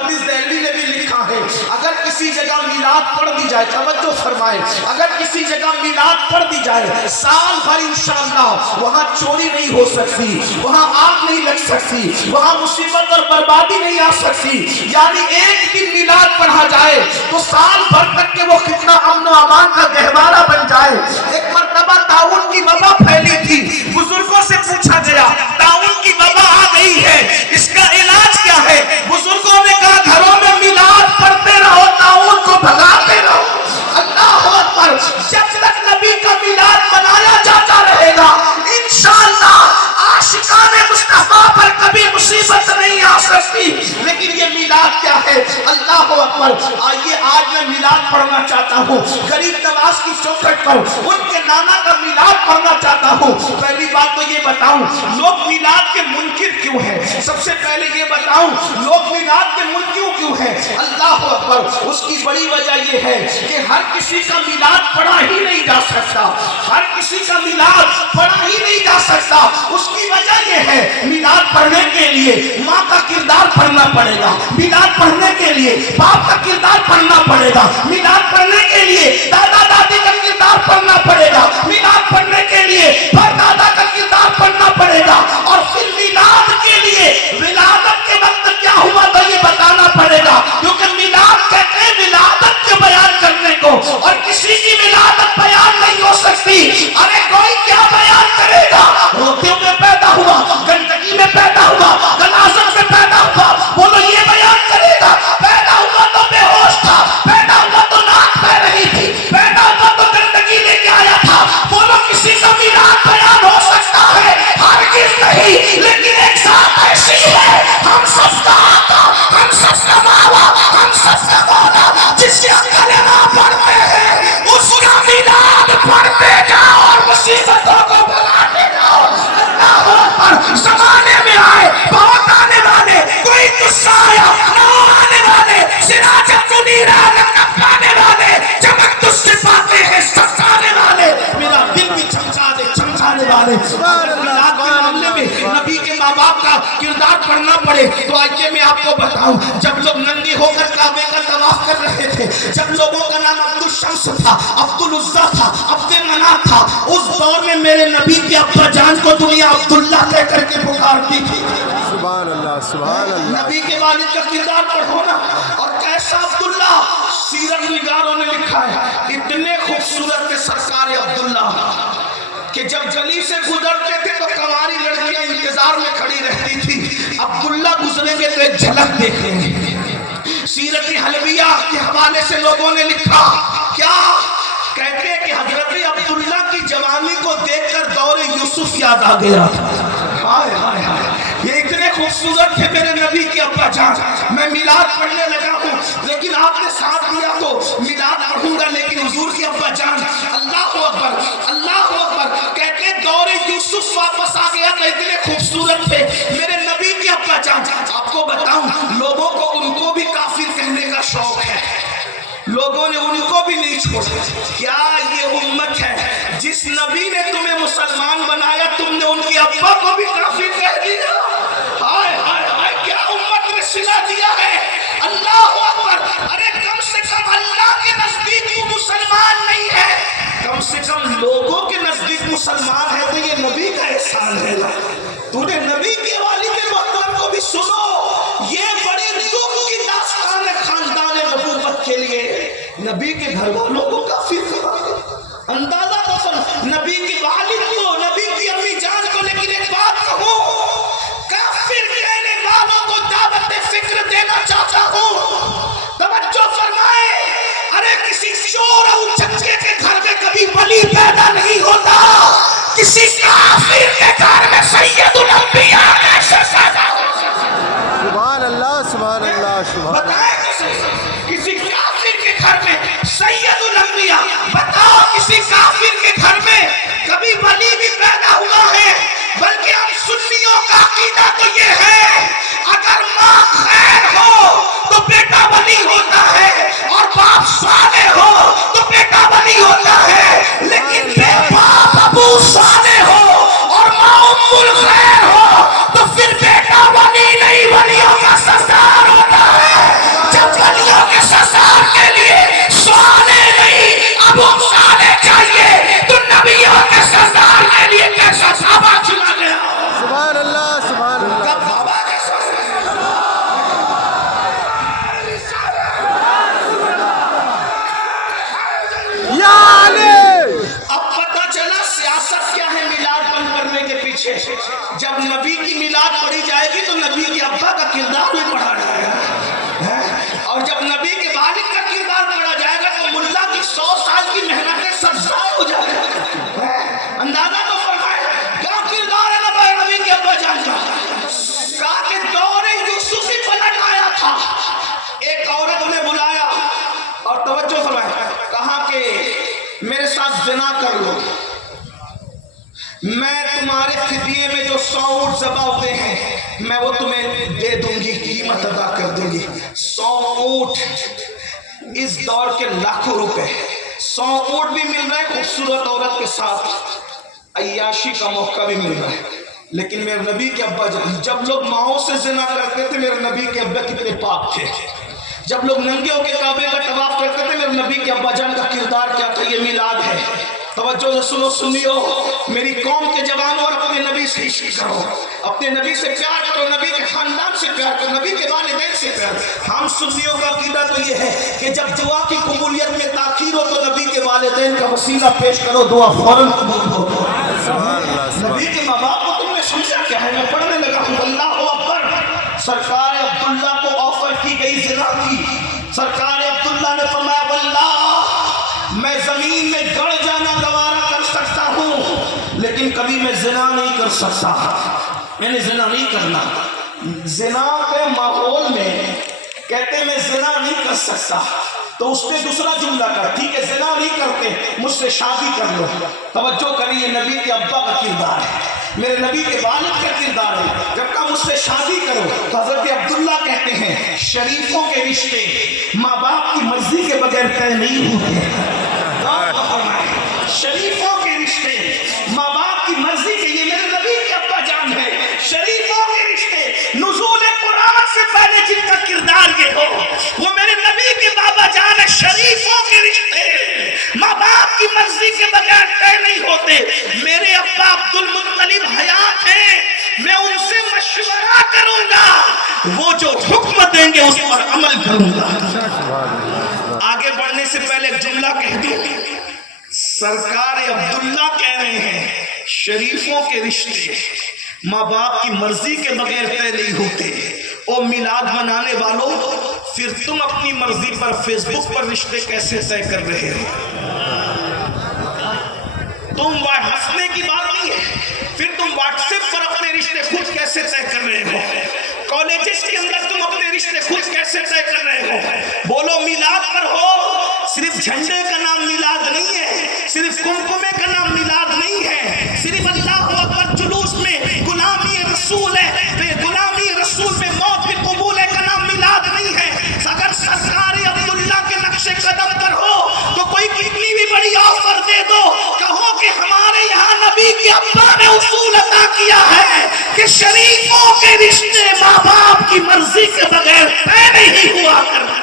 محدث دہلوی نے بھی لکھا ہے اگر کسی جگہ میلاد پڑھ دی جائے، توجہ فرمائے، اگر کسی جگہ میلاد پڑھ دی جائے سال بھر انشاءاللہ وہاں چوری نہیں ہو سکتی، وہاں آگ نہیں لگ سکتی، وہاں مصیبت اور بربادی نہیں آ سکتی. یعنی ایک دن میلاد پڑھا جائے تو سال بھر تک کہ وہ کتنا امن و امان کا گہوارہ بن جائے. ایک مرتبہ طاعون کی وبا پھیلی تھی، بزرگوں سے پوچھا گیا طاعون کی وبا آ گئی ہے، اس کا علاج کیا ہے؟ بزرگوں نے کہا گھروں میں میلاد پڑھتے رہو، طاعون کو بھگاتے رہو. اللہ اکبر. جب تک نبی کا میلاد منایا جاتا رہے گا انشاءاللہ عاشقان مصطفیٰ پر کبھی مصیبت نہیں آ سکتی. لیکن یہ میلاد کیا ہے؟ اللہ اکبر. آئیے آج میں میلاد پڑھنا چاہتا ہوں، غریب نواز کی چوکھٹ پر ان کے نانا کا میلاد پڑھنا چاہتا ہوں. پہلی بات تو یہ بتاؤں لوگ میلاد کے منکر کیوں ہیں؟ سب سے پہلے یہ بتاؤں لوگ میلاد کے منکر کیوں ہیں؟ اللہ اکبر. اس کی بڑی وجہ یہ ہے کہ ہر کسی کا میلاد پڑھا ہی نہیں جا سکتا، ہر کسی کا میلاد پڑھا ہی نہیں جا سکتا. اس کی وجہ یہ ہے میلاد پڑھنے کے لیے ماں کا کردار پڑھنا پڑے گا، میلاد پڑھنے کے لیے باپ کا کردار پڑھنا پڑے گا، میلاد پڑھنے کے لیے دادا دادی کا کردار پڑھنا پڑے گا، میلاد پڑھنے کے لیے پردادا کا کردار پڑھنا پڑے گا. اور پھر میلاد کے لیے ولادت کے وقت کیا ہوا تو یہ بتانا پڑے گا، کیونکہ میلاد کہتے ہیں ولادت کے بیان کرنے کو، اور کسی کی ولادت بیان نہیں ہو سکتی. ارے کوئی کیا بیان کرے گا؟ روتیوں میں پیدا ہوا، گندگی میں پیدا ہوا، غلاظت میں پیدا ہوا، بولو یہ بیان کرے گا؟ پیدا ہوا تو بے ہوش تھا، پیدا ہوا تو ناک بہ رہی تھی، پیدا ہوا تو گندگی لے کے آیا تھا. بولو کسی کا میلاد بیان ہو سکتا ہے؟ ہرگز نہیں. لیکن ایک ذات ایسی ہے ہم سب کا آقا، ہم سب کا باوا، ہم سب کا مولا، جس کا کلمہ پڑھتے ہیں اس کا میلاد پڑھتے جاؤ اور مصیبتوں کو بھلاتے جاؤ. اللہ اکبر. زمانے میں آئے بہت آنے والے، کوئی غصہ آیا نہ آنے والے، سراج منیرہ رنگت پانے والے، چمک تجھ سے پاتے ہیں چمکانے والے، میرا دل بھی چمکا دے چمکانے والے. میلاد کے معاملے میں نبی کے ماں باپ کا کردار پڑھنا پڑے تو آئیے میں آپ کو بتاؤں جب لوگ ننگے ہو کر کعبے کا طواف کر رہے تھے، جب لوگوں کا نام عبد الشمس تھا، عبد العزیٰ تھا، عبد مناف تھا، اس دور میں میرے نبی کے ابا جان کو دنیا عبداللہ کہہ کر کے پکارتی تھی. سبحان اللہ سبحان اللہ. نبی کے والد کا کردار پڑھو نا. اور کیسا عبداللہ؟ سیرت نگاروں نے لکھا ہے اتنے خوبصورت تھے سرکار عبداللہ کہ جب گلی سے گزرتے تھے تو کنواری لڑکیاں انتظار میں کھڑی رہتی تھی، عبداللہ گزریں گے تو ایک جھلک دیکھ لیں گے. سیرت حلبیہ کے حوالے سے لوگوں نے لکھا کیا کہتے ہیں کہ حضرت عبداللہ کی جوانی کو دیکھ کر دور یوسف یاد آ گیا. ہائے ہائے ہائے، یہ اتنے خوبصورت تھے میرے نبی کے ابا جان. میں میلاد پڑھنے لگا ہوں لیکن آپ نے ساتھ دیا تو میلاد پڑھوں گا، لیکن حضور کے ابا جان اللہ اکبر اللہ اکبر کہتے ہیں دور یوسف واپس آ گیا تو اتنے خوبصورت تھے میرے نبی کے ابا جان. آپ کو بتاؤں لوگوں کو ان کو بھی کافر کہنے کا شوق ہے، لوگوں نے ان کو بھی نہیں چھوڑا. کیا یہ امت ہے جس نبی نے تمہیں مسلمان بنایا تم نے ان کے ابا کو بھی کافر کہہ دیا؟ ہائے ہائے ہائے، کیا امت نے صلہ دیا ہے. اللہ اکبر. ارے کم سے کم اللہ کے نزدیک تو مسلمان نہیں ہے، کم سے کم لوگوں کے نزدیک مسلمان ہے تو یہ نبی کا احسان ہے. تو نے نبی کے والد محترم کو بھی سنو، یہ بڑے دکھ کی داستان ہے خاندان نبوت کے لیے. نبی کے گھر والوں کو کافر کرا دیا. اندازہ تو سن نبی کے والد کو، نبی کی امی جان کو. لیکن ایک بات کہوں، کافر کہنے والوں کو دعوت فکر دینا چاہتا ہوں، توجہ فرمائے. ارے کسی چور اور چچے کے گھر میں کبھی ولی پیدا نہیں ہوتا، کسی کافر کے گھر میں سید الانبیاء ایسے پیدا ہوتا. سبحان اللہ سبحان اللہ سبحان اللہ. بتائیں کسی کافر کے گھر میں سید الانبیاء، بتاؤ کسی کافر کے گھر میں کبھی ولی بھی پیدا ہوا ہے؟ بلکہ ہم سنیوں کا عقیدہ تو یہ ہے اگر ماں خیر ہو تو بیٹا ولی ہوتا ہے، اور باپ صالح ہو تو بیٹا ولی ہوتا ہے. لیکن بے باپ ابو صالح ہو اور ماں ام الخیر ہو تو پھر بیٹا ولی نہیں، ولیوں کا سردار ہوتا ہے. ایک عورت نے بلایا اور توجہ فرمائے، کہا کہ میرے ساتھ زنا کر لو، میں تمہارے فدیے میں جو 100 اونٹ ذبح ہوتے ہیں میں وہ تمہیں دے دوں گی، قیمت ادا کر دوں گی۔ 100 اونٹ اس دور کے لاکھوں روپے، 100 اونٹ بھی مل رہے، خوبصورت عورت کے ساتھ عیاشی کا موقع بھی مل رہا ہے۔ لیکن میرے نبی کے ابا جب لوگ ماؤں سے زنا کرتے تھے، میرے نبی کے ابا کتنے پاک تھے۔ جب لوگ ننگے ہو کے کعبے کا طواف کرتے تھے، میرے نبی کے ابا جان کا کردار کیا تھا؟ یہ میلاد ہے۔ توجہ سے سنو، سنیو میری قوم کے جوانوں، اور اپنے نبی سے عشق کرو، اپنے نبی سے پیار کرو، نبی کے خاندان سے پیار کرو، نبی کے والدین سے پیار۔ ہم سنیوں کا عقیدہ تو یہ ہے کہ جب دعا کی قبولیت میں تاخیر ہو تو نبی کے والدین کا وسیلہ پیش کرو، دعا فوراً قبول ہو۔ نبی کے ماں باپ کو تم نے سمجھا کیا ہے؟ میں پڑھنے لگا ہوں، اللہ اکبر۔ سرکار عبداللہ کو آفر کی گئی زنا کی، سرکار عبداللہ نے فرمایا واللہ میں زمین میں گڑ جانا گوارا کر سکتا ہوں، لیکن کبھی میں زنا نہیں کر سکتا، میں نے زنا نہیں کرنا۔ زنا کے ماحول میں کہتے میں زنا نہیں کر سکتا، تو اس نے دوسرا جملہ کہا ٹھیک ہے زنا نہیں کرتے، مجھ سے شادی کر لو۔ توجہ کریے، نبی کے ابا کا کردار ہے، میرے نبی کے والد کا کردار ہے۔ جب کہا مجھ سے شادی کرو تو حضرت عبداللہ کہتے ہیں شریفوں کے رشتے ماں باپ کی مرضی کے بغیر طے نہیں ہوتے۔ شریفوں کے رشتے ماں باپ کی مرضی کے، یہ میرے نبی کے ابا جان ہے۔ شریفوں کے رشتے نزول قرآن سے پہلے جن کا کردار یہ ہو وہ میرے نبی کے بابا جان ہے۔ شریفوں کے رشتے ماں باپ کی مرضی کے بغیر طے نہیں ہوتے۔ میرے ابا عبد المطلب حیات ہیں، میں ان سے مشورہ کروں گا، وہ جو حکم دیں گے اس پر عمل کروں گا۔ آگے بڑھنے سے پہلے ایک جملہ کہہ دوں، سرکار عبداللہ کہہ رہے ہیں شریفوں کے رشتے ماں باپ کی مرضی کے بغیر طے نہیں ہوتے۔ او میلاد منانے والوں، پھر تم اپنی مرضی پر فیس بک پر رشتے کیسے طے کر رہے ہو؟ تم ہنسنے کی بات نہیں ہے، پھر تم واٹس ایپ پر اپنے رشتے خود کیسے طے کر رہے ہو؟ کالجز کے اندر تم اپنے رشتے خود کیسے طے کر رہے ہو؟ بولو میلاد پر ہو، صرف جھنڈے کا نام میلاد نہیں ہے، صرف کمکمے کا نام میلاد نہیں ہے، صرف اللہ اکبر جلوس میں غلامی رسول ہے تو یہ غلامی رسول میں موت بھی قبول ہے کا نام میلاد نہیں ہے۔ اگر سرکار عبداللہ کے نقش قدم پر ہو تو کوئی کتنی بھی بڑی آفر دے دو، کہو کہ ہمارے یہاں نبی کے ابا نے اصول عطا کیا ہے کہ شریفوں کے رشتے ماں باپ کی مرضی کے بغیر طے نہیں ہوا کرتے۔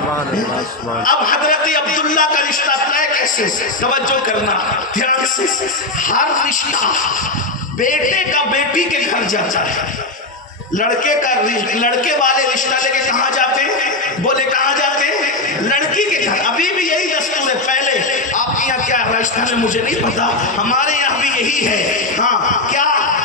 اب حضرت عبداللہ کا رشتہ طے کیسے؟ توجہ کرنا دھیان سے، ہر رشتہ بیٹے کا بیٹی کے گھر جاتا ہے، لڑکے والے رشتہ لے کے کہاں جاتے ہیں؟ بولے کہاں جاتے ہیں؟ لڑکی کے گھر۔ ابھی بھی یہی دستور ہے، پہلے آپ کے یہاں کیا رشتہ ہے مجھے نہیں پتا، ہمارے یہاں بھی یہی ہے۔ ہاں کیا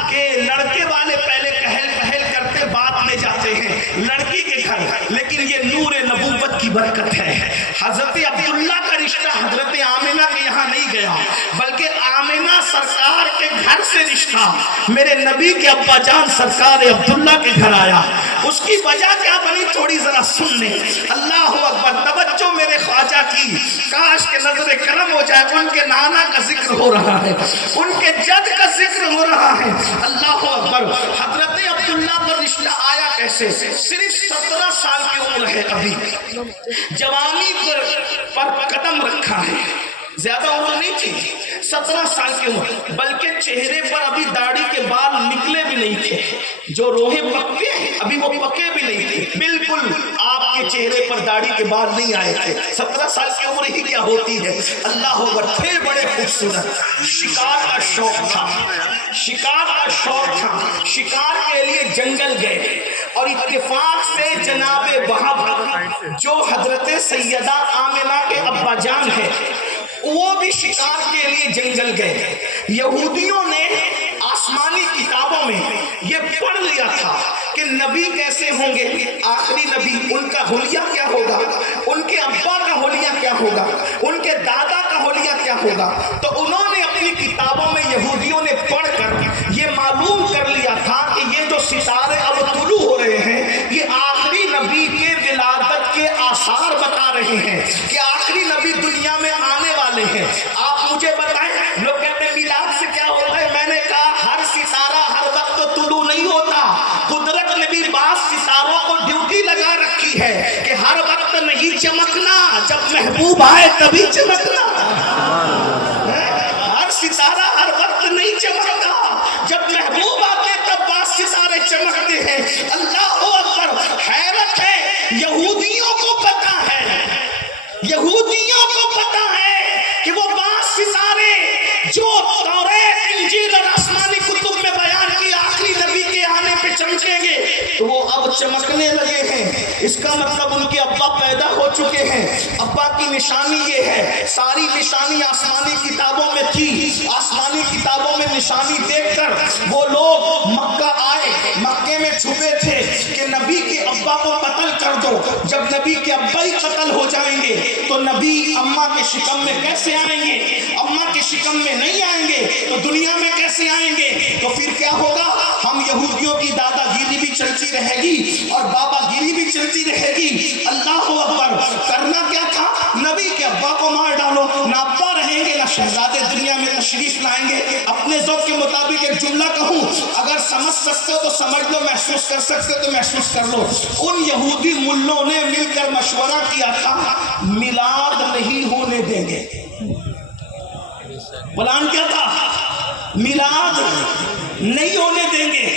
کہ لڑکے والے پہلے پہل کرتے بعد میں جاتے ہیں لڑکی کے گھر، لیکن یہ نور نبوت کی برکت ہے۔ حضرت عبداللہ کا رشتہ حضرت آمنہ کے یہاں نہیں گیا، بلکہ آمنہ سرکار کے گھر سے رشتہ میرے نبی کے ابا جان سرکار عبداللہ کے گھر آیا۔ اس کی وجہ کیا بنی تھوڑی ذرا سن لیں۔ اللہ اکبر، توجہ میرے خواجہ کی، کاش کے نظر کرم ہو جائے۔ ان کے نانا کا ذکر ہو رہا ہے، ان کے جد کا ذکر ہو رہا ہے۔ اللہ اکبر، حضرت عبداللہ پر رشتہ آیا کیسے؟ صرف 17 سال کی عمر ہے، ابھی جوانی پر قدم رکھا ہے، زیادہ عمر نہیں تھی، 17 سال کی عمر، بلکہ چہرے پر ابھی داڑھی کے بال نکلے بھی نہیں تھے، جو روحیں پکے ہیں ابھی وہ پکے بھی نہیں تھے، بالکل آپ کے چہرے پر داڑھی کے بال نہیں آئے تھے۔ 17 سال کی عمر ہی کیا ہوتی ہے؟ اللہ اکبر، تھے بڑے خوبصورت، شکار کا شوق تھا، شکار کا شوق تھا، شکار کے لیے جنگل گئے، اور اتفاق سے جناب وہب جو حضرت سیدہ آمنہ کے ابا جان ہے وہ بھی شکار کے لیے جنگل گئے۔ یہودیوں نے آسمانی کتابوں میں یہ پڑھ لیا تھا کہ نبی کیسے ہوں گے، آخری نبی، ان کا حلیہ کیا ہوگا، ان کے ابا کا حلیہ کیا ہوگا، ان کے دادا کا حلیہ کیا ہوگا۔ تو انہوں نے اپنی کتابوں میں یہودیوں نے پڑھ کر یہ معلوم کر لیا تھا کہ یہ جو ستارے اب طلوع ہو رہے ہیں یہ آخری نبی سکتی ہے کہ ہر وقت نہیں چمکنا، جب محبوب آئے تبھی چمکنا. ہر ستارہ ہر وقت نہیں چمکتا، جب محبوب آتے تب بعض ستارے چمکتے ہیں. اللہ اکبر. حیرت ہے، یہودیوں کو پتا ہے، یہودیوں کو پتا ہے کہ وہ بعض ستارے جو توریت انجیل اور آسمانی کتب میں بیان کی آخری نبی کے آنے پہ چمکیں گے تو وہ اب چمکنے لگے ہیں. اس کا مطلب ان کے ابا پیدا ہو چکے ہیں. ابا کی نشانی یہ ہے، ساری نشانی آسمانی کتابوں میں تھی. آسمانی کتابوں میں نشانی دیکھ کر وہ لوگ مکہ آئے، مکے میں چھپے تھے کہ نبی کے ابا کو قتل کر دو. جب نبی کے ابا ہی قتل ہو جائیں گے تو نبی اماں کے شکم میں کیسے آئیں گے؟ اماں کے شکم میں نہیں آئیں گے تو دنیا میں کیسے آئیں گے؟ تو پھر کیا ہوگا؟ ہم یہودیوں کی دادا گیری بھی چلتی رہے گی اور بابا گیری بھی چلتی رہے گی. اللہ اکبر. کرنا کیا تھا؟ نبی کے ابا کو مار ڈالو. نہ ابا رہیں گے نہ شہزادے دنیا میں تشریف لائیں گے. اپنے ذوق کے مطابق ایک جملہ کہوں، اگر سمجھ سکتے ہو تو سمجھ لو، محسوس کر سکتے ہو تو محسوس کر لو. ان یہودی ملوں نے مل کر مشورہ کیا تھا میلاد نہیں ہونے دیں گے. پلان کیا تھا؟ میلاد نہیں ہونے دیں گے.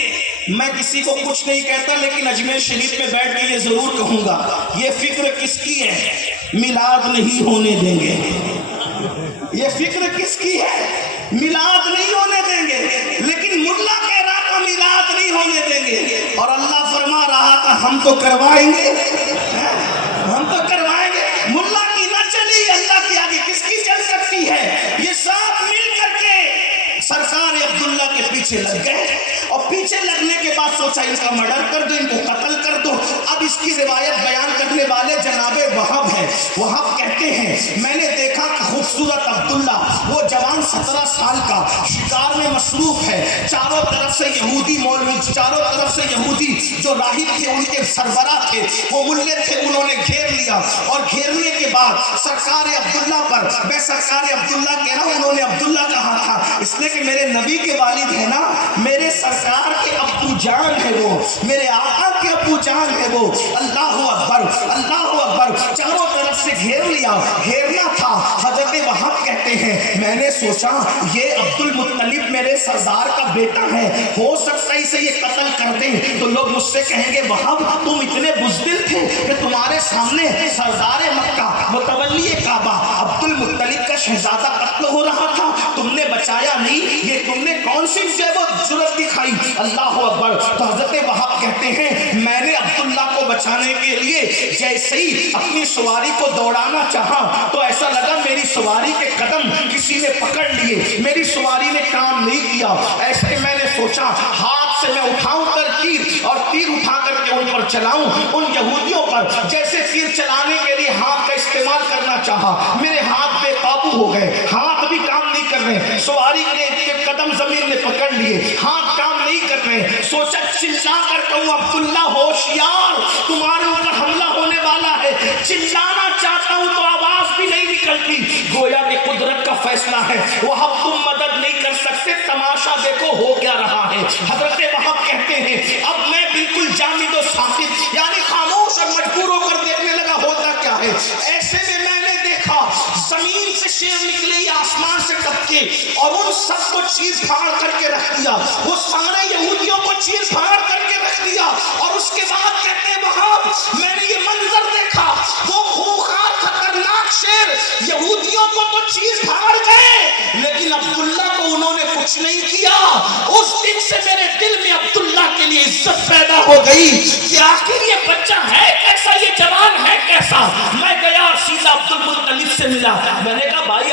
میں کسی کو کچھ نہیں کہتا لیکن اجمیر شریف میں بیٹھ کے یہ ضرور کہوں گا، یہ فکر کس کی ہے؟ میلاد نہیں ہونے دیں گے. یہ فکر کس کی ہے؟ میلاد نہیں ہونے دیں گے. لیکن ملا کہہ رہا تھا میلاد نہیں ہونے دیں گے اور اللہ فرما رہا تھا ہم تو کروائیں گے، ہم تو کروائیں گے. ملا کی نہ چلی، اللہ کی آگے کس کی چل سکتی ہے؟ یہ ساتھ مل کر کے سرکار عبداللہ کے پیچھے لگ گئے اور پیچھے لگنے کے بعد سوچا ان کا مرڈر کر دو، ان کو قتل کر دو. اب اس کی روایت بیان کرنے والے جناب وہب ہیں. وہب کہتے ہیں میں نے دیکھا کہ خوبصورت عبداللہ وہ جوان 17 سال کا شکار میں مصروف ہے. چاروں طرف سے یہودی مولوی، چاروں طرف سے یہودی جو راہب تھے ان کے سربراہ تھے، وہ ملے تھے، انہوں نے گھیر لیا. اور گھیرنے کے بعد سرکار عبداللہ پر، میں سرکار عبداللہ کہہ رہا ہوں، انہوں نے عبداللہ کہا تھا اس لیے کہ میرے نبی کے والد ہے نا، میرے سرکار کے ابو جان ہے وہ، میرے آقا کے ابو جان ہے وہ. اللہ اکبر، اللہ اکبر. چاروں طرف سے گھیر لیا، گھیرنا تھا. حضرت وہاب کہتے ہیں میں نے سوچا یہ عبد المطلب میرے سردار کا بیٹا ہے، ہو سکتا ہے اسے یہ قتل کر دیں تو لوگ مجھ سے کہیں گے وہاب تم اتنے بزدل تھے کہ تمہارے سامنے سردار مکہ متولی کعبہ عبد المطلب کا شہزادہ قتل ہو رہا تھا، تم نے بچایا نہیں، یہ تم نے کون سی جرأت دکھائی؟ اللہ اکبر. تو حضرت وہاب کہتے ہیں میں نے عبداللہ کو بچانے کے لیے جیسے ہی اپنی سواری کو دوڑانا چاہا تو ایسا لگا میری سواری کے قدم کسی نے پکڑ لیے، میری سواری نے کام نہیں کیا. ایسے میں نے سوچا ہاتھ سے میں اٹھاؤں تیر اور تیر اٹھا کر کے ان پر چلاؤں. ان یہودیوں پر جیسے تیر چلانے کے لیے ہاتھ کا استعمال کرنا چاہا، میرے ہاتھ بے قابو ہو گئے، ہاتھ بھی کام نہیں کر رہے، سواری کے قدم زمین نے پکڑ لیے، ہاتھ کام نہیں کر رہے. سوچا چلا کر کہوں عبداللہ ہوشیار تمہارے اوپر حملہ ہونے والا ہے. چلانا چاہتا ہوں تو آواز بھی نہیں نکلتی، گویا کہ قدرت کا فیصلہ ہے. وہاں تم مدد نہیں کر سکتے، تماشا دیکھو ہو کیا رہا ہے. حضرت وہاب کہتے ہیں اب میں بالکل جامد و ساکت یعنی خاموش اور مجبور ہو کر دیکھنے لگا ہوتا کیا ہے. ایسے میں نے دیکھا زمین سے شیر نکلے یا آسمان سے ٹپکے اور ان سب کو چیر پھاڑ کر کے رکھ دیا، وہ سارے یہودیوں کو چیر پھاڑ کر کے رکھ دیا. اور اس کے بعد کہتے ہیں وہاں میں نے یہ منظر دیکھا، وہ خوفناک خطرناک شیر یہودیوں کو تو چیر پھاڑ گئے لیکن عبداللہ کو انہوں نے کچھ نہیں کیا. اس دن سے میرے دل میں عبداللہ کے لیے عزت پیدا ہو گئی کہ آخر یہ بچہ ہے کیسا، یہ جوان ہے کیسا. میں گیا اور سیدھا عبد المطلب سے ملا. میں نے کہا بھائی